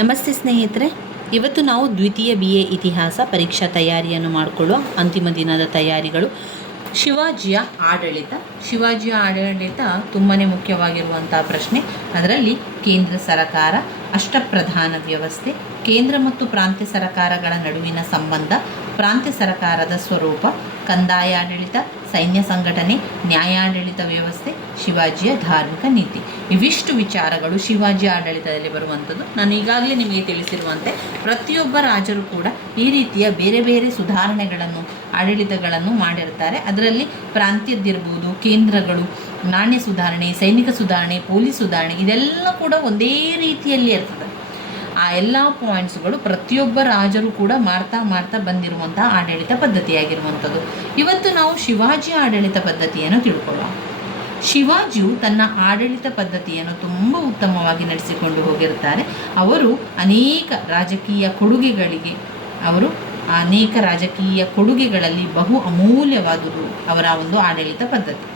ನಮಸ್ತೆ ಸ್ನೇಹಿತರೆ, ಇವತ್ತು ನಾವು ದ್ವಿತೀಯ BA ಇತಿಹಾಸ ಪರೀಕ್ಷಾ ತಯಾರಿಯನ್ನು ಮಾಡಿಕೊಳ್ಳುವ ಅಂತಿಮ ದಿನದ ತಯಾರಿಗಳು. ಶಿವಾಜಿಯ ಆಡಳಿತ ತುಂಬಾ ಮುಖ್ಯವಾಗಿರುವಂಥ ಪ್ರಶ್ನೆ. ಅದರಲ್ಲಿ ಕೇಂದ್ರ ಸರಕಾರ, ಅಷ್ಟಪ್ರಧಾನ ವ್ಯವಸ್ಥೆ, ಕೇಂದ್ರ ಮತ್ತು ಪ್ರಾಂತ್ಯ ಸರಕಾರಗಳ ನಡುವಿನ ಸಂಬಂಧ, ಪ್ರಾಂತ್ಯ ಸರಕಾರದ ಸ್ವರೂಪ, ಕಂದಾಯ ಆಡಳಿತ, ಸೈನ್ಯ ಸಂಘಟನೆ, ನ್ಯಾಯಾಡಳಿತ ವ್ಯವಸ್ಥೆ, ಶಿವಾಜಿಯ ಧಾರ್ಮಿಕ ನೀತಿ. ಇವಿಷ್ಟು ವಿಚಾರಗಳು ಶಿವಾಜಿ ಆಡಳಿತದಲ್ಲಿ ಬರುವಂಥದ್ದು. ನಾನು ಈಗಾಗಲೇ ನಿಮಗೆ ತಿಳಿಸಿರುವಂತೆ ಪ್ರತಿಯೊಬ್ಬ ರಾಜರು ಕೂಡ ಈ ರೀತಿಯ ಬೇರೆ ಬೇರೆ ಸುಧಾರಣೆಗಳನ್ನು, ಆಡಳಿತಗಳನ್ನು ಮಾಡಿರ್ತಾರೆ. ಅದರಲ್ಲಿ ಪ್ರಾಂತ್ಯದ್ದಿರ್ಬೋದು, ಕೇಂದ್ರಗಳು, ನಾಣ್ಯ ಸುಧಾರಣೆ, ಸೈನಿಕ ಸುಧಾರಣೆ, ಪೊಲೀಸ್ ಸುಧಾರಣೆ, ಇದೆಲ್ಲ ಕೂಡ ಒಂದೇ ರೀತಿಯಲ್ಲಿ ಇರ್ತದೆ. ಆ ಎಲ್ಲ ಪಾಯಿಂಟ್ಸ್ಗಳು ಪ್ರತಿಯೊಬ್ಬ ರಾಜರು ಕೂಡ ಮಾಡ್ತಾ ಬಂದಿರುವಂಥ ಆಡಳಿತ ಪದ್ಧತಿಯಾಗಿರುವಂಥದ್ದು. ಇವತ್ತು ನಾವು ಶಿವಾಜಿ ಆಡಳಿತ ಪದ್ಧತಿಯನ್ನು ತಿಳ್ಕೊಳ್ಳೋಣ. ಶಿವಾಜಿಯು ತನ್ನ ಆಡಳಿತ ಪದ್ಧತಿಯನ್ನು ತುಂಬ ಉತ್ತಮವಾಗಿ ನಡೆಸಿಕೊಂಡು ಹೋಗಿರ್ತಾರೆ. ಅವರು ಅನೇಕ ರಾಜಕೀಯ ಕೊಡುಗೆಗಳಲ್ಲಿ ಬಹು ಅಮೂಲ್ಯವಾದುದು ಅವರ ಒಂದು ಆಡಳಿತ ಪದ್ಧತಿ.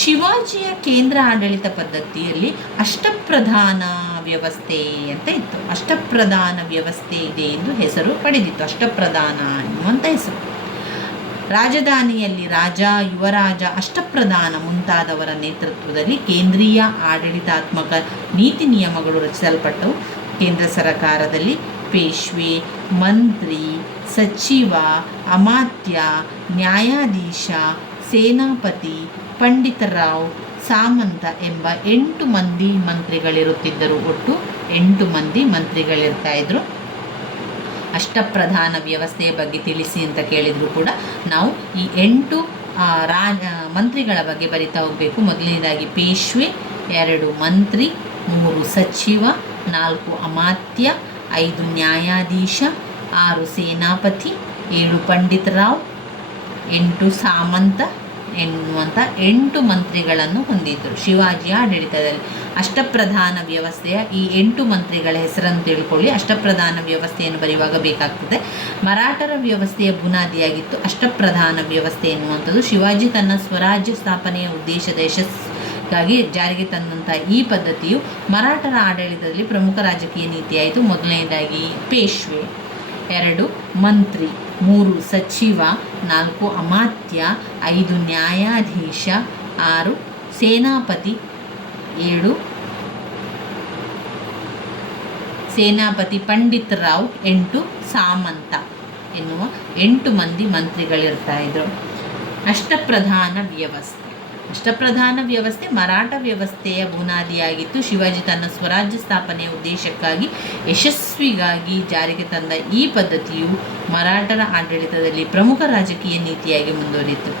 ಶಿವಾಜಿಯ ಕೇಂದ್ರ ಆಡಳಿತ ಪದ್ಧತಿಯಲ್ಲಿ ಅಷ್ಟಪ್ರಧಾನ ವ್ಯವಸ್ಥೆ ಅಂತ ಇತ್ತು. ಅಷ್ಟಪ್ರಧಾನ ವ್ಯವಸ್ಥೆ ಇದೆ ಎಂದು ಹೆಸರು ಪಡೆದಿತ್ತು. ಅಷ್ಟಪ್ರಧಾನ ಎನ್ನುವಂಥ ಹೆಸರು. ರಾಜಧಾನಿಯಲ್ಲಿ ರಾಜ, ಯುವರಾಜ, ಅಷ್ಟಪ್ರಧಾನ ಮುಂತಾದವರ ನೇತೃತ್ವದಲ್ಲಿ ಕೇಂದ್ರೀಯ ಆಡಳಿತಾತ್ಮಕ ನೀತಿ ನಿಯಮಗಳು ರಚಿಸಲ್ಪಟ್ಟವು. ಕೇಂದ್ರ ಸರ್ಕಾರದಲ್ಲಿ ಪೇಶ್ವೆ, ಮಂತ್ರಿ, ಸಚಿವ, ಅಮಾತ್ಯ, ನ್ಯಾಯಾಧೀಶ, ಸೇನಾಪತಿ, ಪಂಡಿತರಾವ್, ಸಾಮಂತ ಎಂಬ 8 ಮಂದಿ ಮಂತ್ರಿಗಳಿರುತ್ತಿದ್ದರು. ಒಟ್ಟು 8 ಮಂದಿ ಮಂತ್ರಿಗಳಿರ್ತಾ ಇದ್ರು. ಅಷ್ಟಪ್ರಧಾನ ವ್ಯವಸ್ಥೆಯ ಬಗ್ಗೆ ತಿಳಿಸಿ ಅಂತ ಕೇಳಿದ್ರು ಕೂಡ ನಾವು ಈ 8 ಮಂತ್ರಿಗಳ ಬಗ್ಗೆ ಬರಿತಾ ಹೋಗಬೇಕು. ಮೊದಲನೇದಾಗಿ ಪೇಶ್ವೆ, 2 ಮಂತ್ರಿ, 3 ಸಚಿವ, 4 ಅಮಾತ್ಯ, 5 ನ್ಯಾಯಾಧೀಶ, 6 ಸೇನಾಪತಿ, 7 ಪಂಡಿತರಾವ್, 8 ಸಾಮಂತ ಎನ್ನುವಂಥ 8 ಮಂತ್ರಿಗಳನ್ನು ಹೊಂದಿದ್ದರು ಶಿವಾಜಿಯ ಆಡಳಿತದಲ್ಲಿ. ಅಷ್ಟಪ್ರಧಾನ ವ್ಯವಸ್ಥೆಯ ಈ 8 ಮಂತ್ರಿಗಳ ಹೆಸರನ್ನು ತಿಳ್ಕೊಳ್ಳಿ. ಅಷ್ಟಪ್ರಧಾನ ವ್ಯವಸ್ಥೆಯನ್ನು ಬರೆಯುವಾಗ ಬೇಕಾಗ್ತದೆ. ಮರಾಠರ ವ್ಯವಸ್ಥೆಯ ಬುನಾದಿಯಾಗಿತ್ತು ಅಷ್ಟಪ್ರಧಾನ ವ್ಯವಸ್ಥೆ ಎನ್ನುವಂಥದ್ದು. ಶಿವಾಜಿ ತನ್ನ ಸ್ವರಾಜ್ಯ ಸ್ಥಾಪನೆಯ ಉದ್ದೇಶದ ಯಶಸ್ಸಿಗಾಗಿ ಜಾರಿಗೆ ತಂದಂಥ ಈ ಪದ್ಧತಿಯು ಮರಾಠರ ಆಡಳಿತದಲ್ಲಿ ಪ್ರಮುಖ ರಾಜಕೀಯ ನೀತಿಯಾಯಿತು. ಮೊದಲನೇದಾಗಿ ಪೇಶ್ವೆ, 2 ಮಂತ್ರಿ, 3 ಸಚಿವ, 4 ಅಮಾತ್ಯ, 5 ನ್ಯಾಯಾಧೀಶ, 6 ಸೇನಾಪತಿ, 7 ಪಂಡಿತರಾವ್, 8 ಸಾಮಂತ ಎನ್ನುವ 8 ಮಂದಿ ಮಂತ್ರಿಗಳಿರ್ತಾ ಇದ್ರು. ಅಷ್ಟಪ್ರಧಾನ ವ್ಯವಸ್ಥೆ ಮರಾಠ ವ್ಯವಸ್ಥೆಯ ಬುನಾದಿಯಾಗಿತ್ತು. ಶಿವಾಜಿ ತನ್ನ ಸ್ವರಾಜ್ಯ ಸ್ಥಾಪನೆಯ ಉದ್ದೇಶಕ್ಕಾಗಿ ಯಶಸ್ವಿಗಾಗಿ ಜಾರಿಗೆ ತಂದ ಈ ಪದ್ಧತಿಯು ಮರಾಠರ ಆಡಳಿತದಲ್ಲಿ ಪ್ರಮುಖ ರಾಜಕೀಯ ನೀತಿಯಾಗಿ ಮುಂದುವರಿಯಿತು.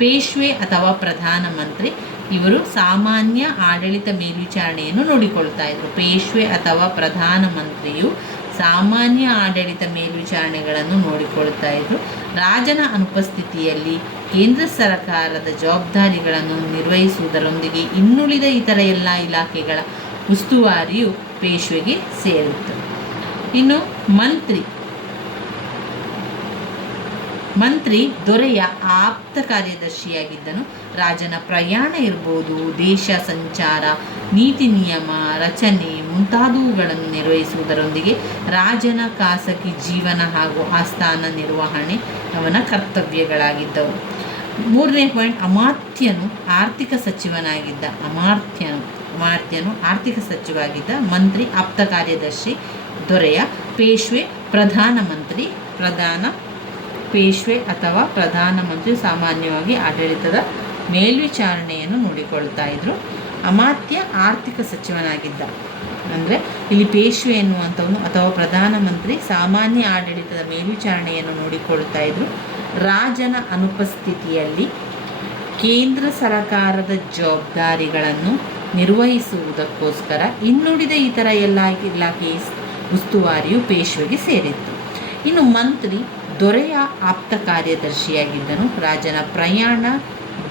ಪೇಶ್ವೆ ಅಥವಾ ಪ್ರಧಾನಮಂತ್ರಿ ಇವರು ಸಾಮಾನ್ಯ ಆಡಳಿತ ಮೇಲ್ವಿಚಾರಣೆಯನ್ನು ನೋಡಿಕೊಳ್ತಾ ಇದ್ರು. ಪೇಶ್ವೆ ಅಥವಾ ಪ್ರಧಾನಮಂತ್ರಿಯು ಸಾಮಾನ್ಯ ಆಡಳಿತ ಮೇಲ್ವಿಚಾರಣೆಗಳನ್ನು ನೋಡಿಕೊಳ್ತಾ ಇದ್ರು. ರಾಜನ ಅನುಪಸ್ಥಿತಿಯಲ್ಲಿ ಕೇಂದ್ರ ಸರ್ಕಾರದ ಜವಾಬ್ದಾರಿಗಳನ್ನು ನಿರ್ವಹಿಸುವುದರೊಂದಿಗೆ ಇನ್ನುಳಿದ ಇತರ ಎಲ್ಲ ಇಲಾಖೆಗಳ ಉಸ್ತುವಾರಿಯು ಪೇಶ್ವೆಗೆ ಸೇರಿತ್ತು. ಇನ್ನು ಮಂತ್ರಿ ದೊರೆಯ ಆಪ್ತ ಕಾರ್ಯದರ್ಶಿಯಾಗಿದ್ದನು. ರಾಜನ ಪ್ರಯಾಣ ಇರ್ಬೋದು, ದೇಶ ಸಂಚಾರ, ನೀತಿ ನಿಯಮ ರಚನೆ ಮುಂತಾದವುಗಳನ್ನು ನಿರ್ವಹಿಸುವುದರೊಂದಿಗೆ ರಾಜನ ಖಾಸಗಿ ಜೀವನ ಹಾಗೂ ಆಸ್ಥಾನ ನಿರ್ವಹಣೆ ಅವನ ಕರ್ತವ್ಯಗಳಾಗಿದ್ದವು. 3ನೇ ಪಾಯಿಂಟ್, ಅಮಾತ್ಯನು ಆರ್ಥಿಕ ಸಚಿವನಾಗಿದ್ದ. ಅಮಾತ್ಯನು ಆರ್ಥಿಕ ಸಚಿವಾಗಿದ್ದ. ಮಂತ್ರಿ ಆಪ್ತ ಕಾರ್ಯದರ್ಶಿ ದೊರೆಯ. ಪೇಶ್ವೆ ಅಥವಾ ಪ್ರಧಾನಮಂತ್ರಿ ಸಾಮಾನ್ಯವಾಗಿ ಆಡಳಿತದ ಮೇಲ್ವಿಚಾರಣೆಯನ್ನು ನೋಡಿಕೊಳ್ತಾ ಇದ್ರು. ಅಮಾತ್ಯ ಆರ್ಥಿಕ ಸಚಿವನಾಗಿದ್ದ. ಅಂದರೆ ಇಲ್ಲಿ ಪೇಶ್ವೆ ಎನ್ನುವಂಥವನು ಅಥವಾ ಪ್ರಧಾನಮಂತ್ರಿ ಸಾಮಾನ್ಯ ಆಡಳಿತದ ಮೇಲ್ವಿಚಾರಣೆಯನ್ನು ನೋಡಿಕೊಳ್ತಾ ಇದ್ರು. ರಾಜನ ಅನುಪಸ್ಥಿತಿಯಲ್ಲಿ ಕೇಂದ್ರ ಸರ್ಕಾರದ ಜವಾಬ್ದಾರಿಗಳನ್ನು ನಿರ್ವಹಿಸುವುದಕ್ಕೋಸ್ಕರ ಇನ್ನುಳಿದ ಇತರ ಎಲ್ಲ ಇಲಾಖೆಯ ಉಸ್ತುವಾರಿಯು ಪೇಶ್ವೆಗೆ ಸೇರಿತ್ತು. ಇನ್ನು ಮಂತ್ರಿ ದೊರೆಯ ಆಪ್ತ ಕಾರ್ಯದರ್ಶಿಯಾಗಿದ್ದನು. ರಾಜನ ಪ್ರಯಾಣ,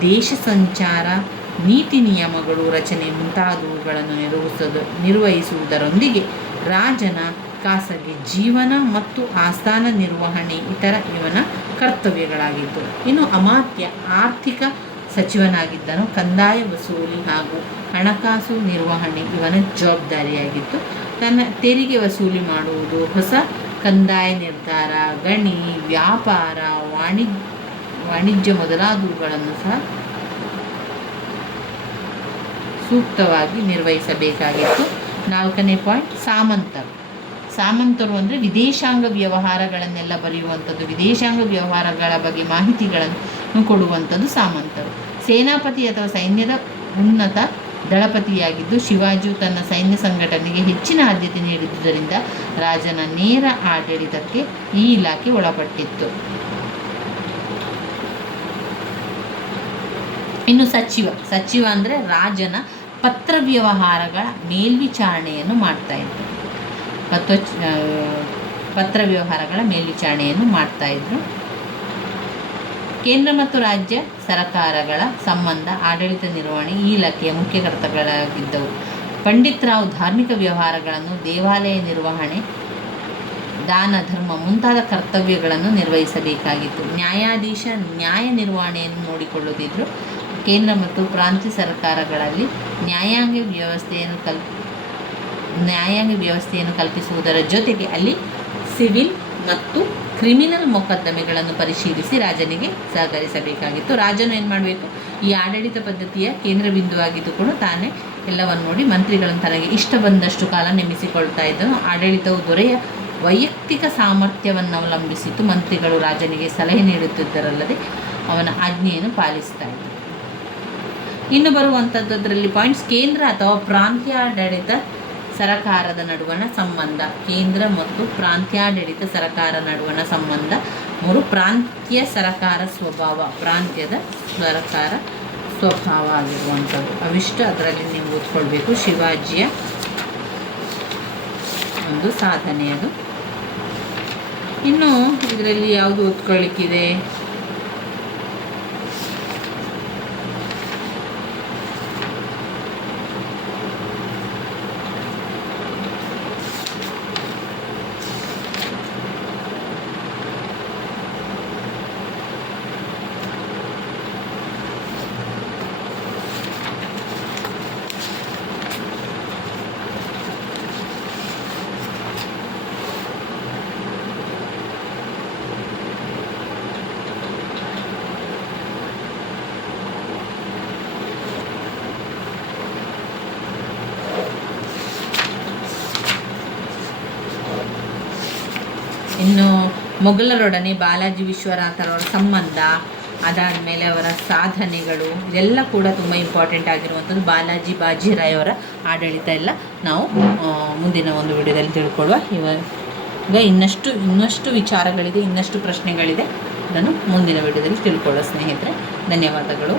ದೇಶ ಸಂಚಾರ, ನೀತಿ ನಿಯಮಗಳು ರಚನೆ ಮುಂತಾದವುಗಳನ್ನು ನಿರ್ವಹಿಸುವುದರೊಂದಿಗೆ ರಾಜನ ಖಾಸಗಿ ಜೀವನ ಮತ್ತು ಆಸ್ಥಾನ ನಿರ್ವಹಣೆ ಇತರ ಇವನ ಕರ್ತವ್ಯಗಳಾಗಿತ್ತು. ಇನ್ನು ಅಮಾತ್ಯ ಆರ್ಥಿಕ ಸಚಿವನಾಗಿದ್ದನು. ಕಂದಾಯ ವಸೂಲಿ ಹಾಗೂ ಹಣಕಾಸು ನಿರ್ವಹಣೆ ಇವನ ಜವಾಬ್ದಾರಿಯಾಗಿತ್ತು. ತೆರಿಗೆ ವಸೂಲಿ ಮಾಡುವುದು, ಹೊಸ ಕಂದಾಯ ನಿರ್ಧಾರ, ಗಣಿ, ವ್ಯಾಪಾರ, ವಾಣಿಜ್ಯ ಮೊದಲಾದವುಗಳನ್ನು ಸಹ ಸೂಕ್ತವಾಗಿ ನಿರ್ವಹಿಸಬೇಕಾಗಿತ್ತು. 4ನೇ ಪಾಯಿಂಟ್, ಸಾಮಂತರು ಅಂದರೆ ವಿದೇಶಾಂಗ ವ್ಯವಹಾರಗಳನ್ನೆಲ್ಲ ಬರೆಯುವಂಥದ್ದು, ವಿದೇಶಾಂಗ ವ್ಯವಹಾರಗಳ ಬಗ್ಗೆ ಮಾಹಿತಿಗಳನ್ನು ಕೊಡುವಂಥದ್ದು ಸಾಮಂತರು. ಸೇನಾಪತಿ ಅಥವಾ ಸೈನ್ಯದ ಉನ್ನತ ದಳಪತಿಯಾಗಿದ್ದು, ಶಿವಾಜಿಯು ತನ್ನ ಸೈನ್ಯ ಸಂಘಟನೆಗೆ ಹೆಚ್ಚಿನ ಆದ್ಯತೆ ನೀಡಿದ್ದುದರಿಂದ ರಾಜನ ನೇರ ಆಡಳಿತಕ್ಕೆ ಈ ಇಲಾಖೆ ಒಳಪಟ್ಟಿತ್ತು. ಇನ್ನು ಸಚಿವ ಅಂದರೆ ರಾಜನ ಪತ್ರ ವ್ಯವಹಾರಗಳ ಮೇಲ್ವಿಚಾರಣೆಯನ್ನು ಮಾಡ್ತಾ ಇದ್ರು. ಪತ್ರ ವ್ಯವಹಾರಗಳ ಮೇಲ್ವಿಚಾರಣೆಯನ್ನು ಮಾಡ್ತಾ ಇದ್ರು. ಕೇಂದ್ರ ಮತ್ತು ರಾಜ್ಯ ಸರ್ಕಾರಗಳ ಸಂಬಂಧ, ಆಡಳಿತ ನಿರ್ವಹಣೆ ಈ ಇಲಾಖೆಯ ಮುಖ್ಯ ಕರ್ತವ್ಯಗಳಾಗಿದ್ದವು. ಪಂಡಿತ್ ರಾವ್ ಧಾರ್ಮಿಕ ವ್ಯವಹಾರಗಳನ್ನು, ದೇವಾಲಯ ನಿರ್ವಹಣೆ, ದಾನ ಧರ್ಮ ಮುಂತಾದ ಕರ್ತವ್ಯಗಳನ್ನು ನಿರ್ವಹಿಸಬೇಕಾಗಿತ್ತು. ನ್ಯಾಯಾಧೀಶ ನ್ಯಾಯ ನಿರ್ವಹಣೆಯನ್ನು ನೋಡಿಕೊಳ್ಳುತ್ತಿದ್ದರು. ಕೇಂದ್ರ ಮತ್ತು ಪ್ರಾಂತ್ಯ ಸರ್ಕಾರಗಳಲ್ಲಿ ನ್ಯಾಯಾಂಗ ವ್ಯವಸ್ಥೆಯನ್ನು ಕಲ್ಪಿಸುವುದರ ಜೊತೆಗೆ ಅಲ್ಲಿ ಸಿವಿಲ್ ಮತ್ತು ಕ್ರಿಮಿನಲ್ ಮೊಕದ್ದಮೆಗಳನ್ನು ಪರಿಶೀಲಿಸಿ ರಾಜನಿಗೆ ಸಹಕರಿಸಬೇಕಾಗಿತ್ತು. ರಾಜನು ಏನು ಮಾಡಬೇಕು, ಈ ಆಡಳಿತ ಪದ್ಧತಿಯ ಕೇಂದ್ರ ಬಿಂದುವಾಗಿದ್ದುಕೊಂಡು ತಾನೇ ಎಲ್ಲವನ್ನು ನೋಡಿ ಮಂತ್ರಿಗಳನ್ನು ತನಗೆ ಇಷ್ಟ ಬಂದಷ್ಟು ಕಾಲ ನೇಮಿಸಿಕೊಳ್ತಾ ಇದ್ದನು. ಆಡಳಿತವು ದೊರೆಯ ವೈಯಕ್ತಿಕ ಸಾಮರ್ಥ್ಯವನ್ನು ಅವಲಂಬಿಸಿತು. ಮಂತ್ರಿಗಳು ರಾಜನಿಗೆ ಸಲಹೆ ನೀಡುತ್ತಿದ್ದರಲ್ಲದೆ ಅವನ ಆಜ್ಞೆಯನ್ನು ಪಾಲಿಸ್ತಾ ಇದ್ದರು. ಇನ್ನು ಬರುವಂಥದ್ದರಲ್ಲಿ ಪಾಯಿಂಟ್ಸ್, ಕೇಂದ್ರ ಅಥವಾ ಪ್ರಾಂತ್ಯಾಡಳಿತ ಸರಕಾರದ ನಡುವಣ ಸಂಬಂಧ, ಕೇಂದ್ರ ಮತ್ತು ಪ್ರಾಂತ್ಯಾಡಳಿತ ಸರಕಾರ ನಡುವಣ ಸಂಬಂಧ. 3, ಪ್ರಾಂತ್ಯ ಸರಕಾರ ಸ್ವಭಾವ, ಪ್ರಾಂತ್ಯದ ಸರಕಾರ ಸ್ವಭಾವ ಆಗಿರುವಂಥದ್ದು. ಅವಿಷ್ಟು ಅದರಲ್ಲಿ ನೀವು ಓದ್ಕೊಳ್ಬೇಕು. ಶಿವಾಜಿಯ ಒಂದು ಸಾಧನೆ ಅದು. ಇನ್ನು ಇದರಲ್ಲಿ ಯಾವುದು ಓದ್ಕೊಳ್ಳಿಕ್ಕಿದೆ, ಇನ್ನು ಮೊಘಲರೊಡನೆ ಬಾಲಾಜಿ ವಿಶ್ವನಾಥರವರ ಸಂಬಂಧ, ಅದಾದಮೇಲೆ ಅವರ ಸಾಧನೆಗಳು, ಇದೆಲ್ಲ ಕೂಡ ತುಂಬ ಇಂಪಾರ್ಟೆಂಟ್ ಆಗಿರುವಂಥದ್ದು. ಬಾಜಿರಾಯ್ ಅವರ ಆಡಳಿತ ಎಲ್ಲ ನಾವು ಮುಂದಿನ ಒಂದು ವಿಡಿಯೋದಲ್ಲಿ ತಿಳ್ಕೊಳ್ಳುವ. ಇವಾಗ ಇನ್ನಷ್ಟು ವಿಚಾರಗಳಿದೆ, ಇನ್ನಷ್ಟು ಪ್ರಶ್ನೆಗಳಿದೆ. ಅದನ್ನು ಮುಂದಿನ ವಿಡಿಯೋದಲ್ಲಿ ತಿಳ್ಕೊಳ್ಳೋ ಸ್ನೇಹಿತರೆ. ಧನ್ಯವಾದಗಳು.